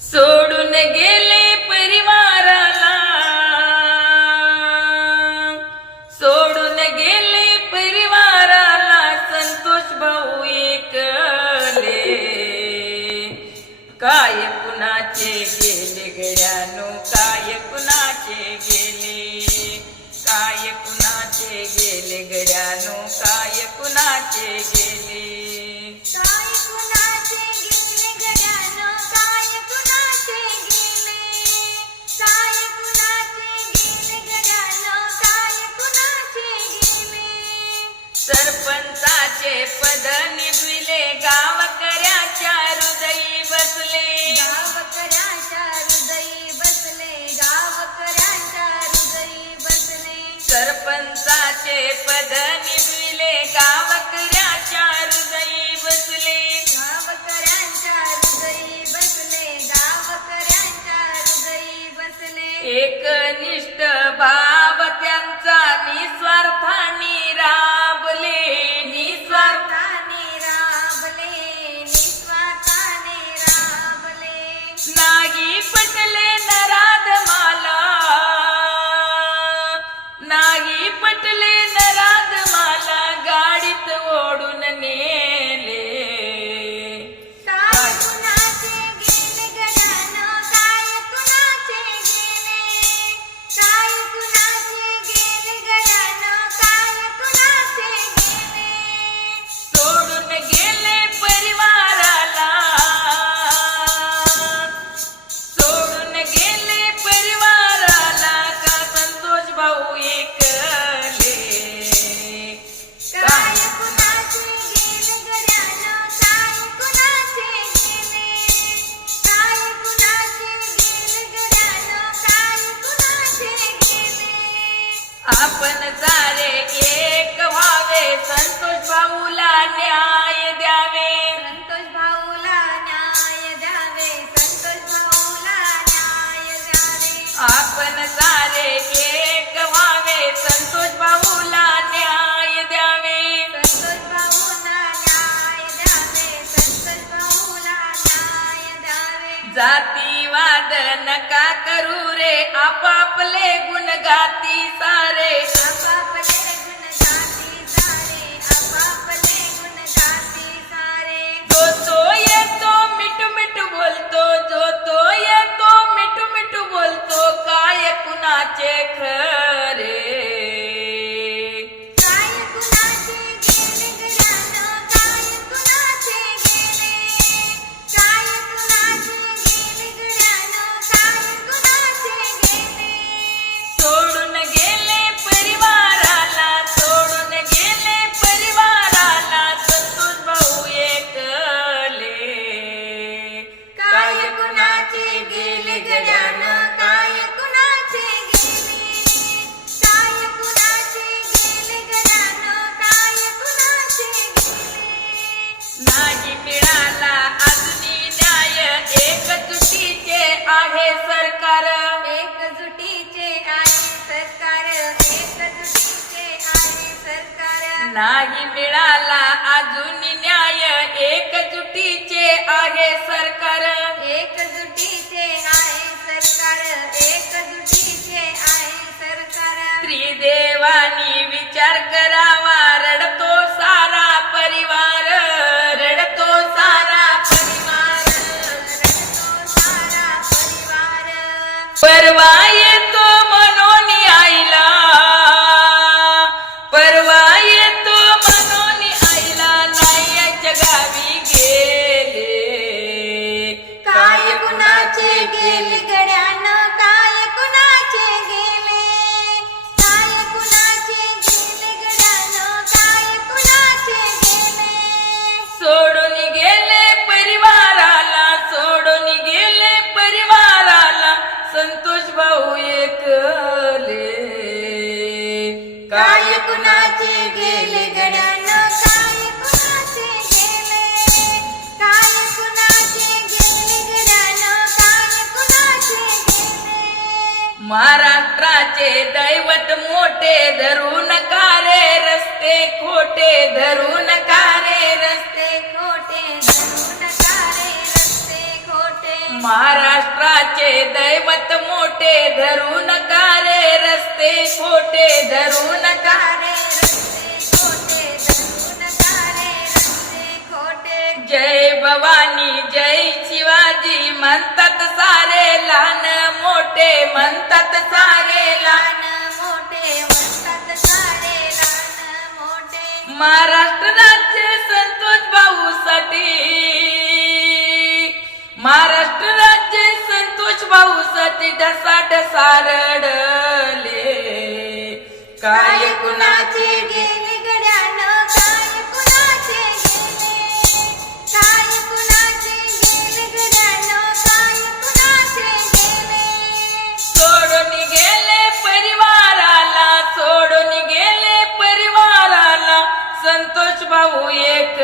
सोडून गेले परिवाराला. सोडून गेले परिवाराला संतोष भाऊ एकले. काय कुणाचे गेले गड्यानो? काय कुणाचे गेले? काय कुणाचे गेले गड्यानो? काय कुणाचे गेले? एकनिष्ठ भाव त्यांचा निस्वार्थानी राबले निस्वार्थानी राबले निस्वार्थाने राबले. नागी पटले नराध माला नाही आपापले गुण गाती सारे. नाही मिळाला अजून न्याय एकजुटीचे परिवाराला संतोष भाऊ एकले. काय कुणाचे गेले गडण? महाराष्ट्राचे दैवत मोठे धरून कारे रस्ते खोटे धरून कारे रस्ते महाराष्ट्राचे दैवत मोठे धरून रे रस्ते खोटे धरून कारे रस्ते खोटे धरून कारे खोटे जय भवानी जय शिवाजी म्हणतात सारे लहान मोठे म्हणतात सारे लहान मोठे. म्हणतात सारे लहान मोठे महाराष्ट्र राज्य संतोष भाऊ साठी भाऊसाठी ढसा ढसारडले काय कुणाची गेली गड्यान? काय कुणाचे गेले? काय कुणाचे गेले गड्यान? काय कुणाचे गेले? सोडून गेले परिवाराला सोडून गेले परिवाराला. संतोष भाऊ एक